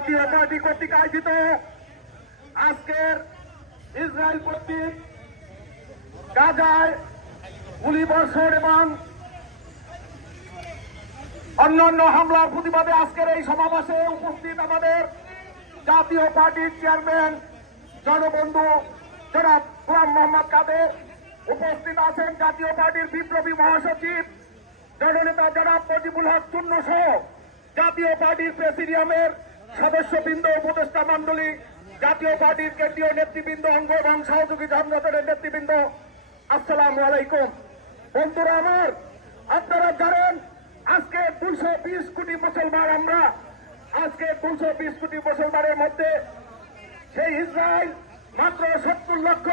জাতীয় পার্টি কর্তৃক আয়োজিত আজকের ইসরায়েল কর্তৃক গাজায় গুলিবর্ষণ এবং অন্যান্য হামলার প্রতিবাদে আজকের এই সমাবেশে উপস্থিত আমাদের জাতীয় পার্টির চেয়ারম্যান জনবন্ধু জনাব গোলাম মোহাম্মদ কাদের, উপস্থিত আছেন জাতীয় পার্টির বিপ্লবী মহাসচিব জননেতা জনাব মুজিবুল হক চূন্য সহ জাতীয় পার্টির প্রেসিডিয়ামের সদস্যবৃন্দ, উপদেষ্টা মণ্ডলী, জাতীয় পার্টির কেন্দ্রীয় নেতৃবৃন্দ, অঙ্গ এবং সহযোগী সংগঠনের নেতৃবৃন্দ, আসসালামু আলাইকুম। বন্ধুরা আমার, আপনারা জানেন আজকে 220 কোটি মুসলমান, আমরা আজকে 220 কোটি মুসলমানের মধ্যে সেই ইসরায়েল মাত্র 70 লক্ষ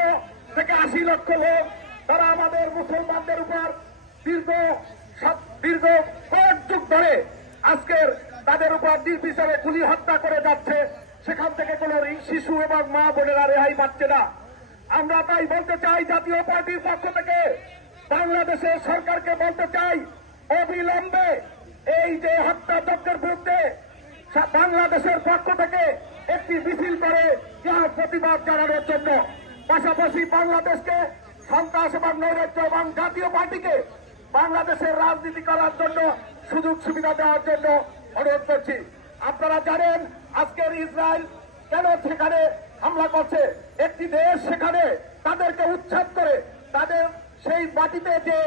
থেকে 80 লক্ষ লোক, তারা আমাদের মুসলমানদের উপর দীর্ঘ কয়েক যুগ ধরে আজকের তাদের উপর নির্বিচারে গুলি হত্যা করে যাচ্ছে। সেখান থেকে কোন শিশু এবং মা বোনেরা রেহাই পাচ্ছে না। আমরা তাই বলতে চাই জাতীয় পার্টির পক্ষ থেকে বাংলাদেশের সরকারকে বলতে চাই, অবিলম্বে এই যে হত্যাযজ্ঞের বিরুদ্ধে বাংলাদেশের পক্ষ থেকে একটি মিছিল করে প্রতিবাদ জানানোর জন্য, পাশাপাশি বাংলাদেশকে সন্ত্রাস এবং নৈরাজ্য এবং জাতীয় পার্টিকে বাংলাদেশের রাজনীতি করার জন্য সুযোগ সুবিধা দেওয়ার জন্য অনুরোধ করছি। আপনারা জানেন আজকের ইসরায়েল কেন সেখানে হামলা করছে। একটি দেশ সেখানে তাদেরকে উচ্ছেদ করে তাদের সেই মাটিতে যে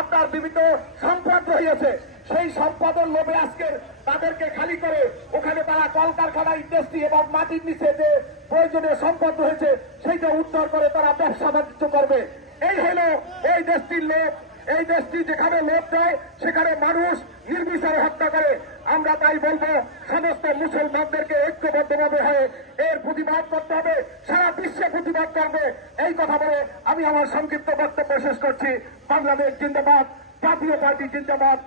আপনার বিভিন্ন সম্পদ রয়েছে, সেই সম্পদের লোভে আজকে তাদেরকে খালি করে ওখানে তারা কলকারখানা, ইন্ডাস্ট্রি এবং মাটির নিচে যে প্রয়োজনীয় সম্পদ রয়েছে সেইটা উদ্ধার করে তারা ব্যবসা বাণিজ্য করবে। এই হলো এই দেশটির লোভ। এই দেশটি যেখানে লোভ দেয় সেখানে মানুষ নির্বিচারে হত্যা করে। আমরা তাই বলবো সমস্ত মুসলমানদেরকে ঐক্যবদ্ধভাবে হয়ে এর প্রতিবাদ করতে হবে, সারা বিশ্বে প্রতিবাদ করবে। এই কথা বলে আমি আমার সংক্ষিপ্ত বক্তব্য শেষ করছি। বাংলাদেশ জিন্দাবাদ, জাতীয় পার্টি জিন্দাবাদ।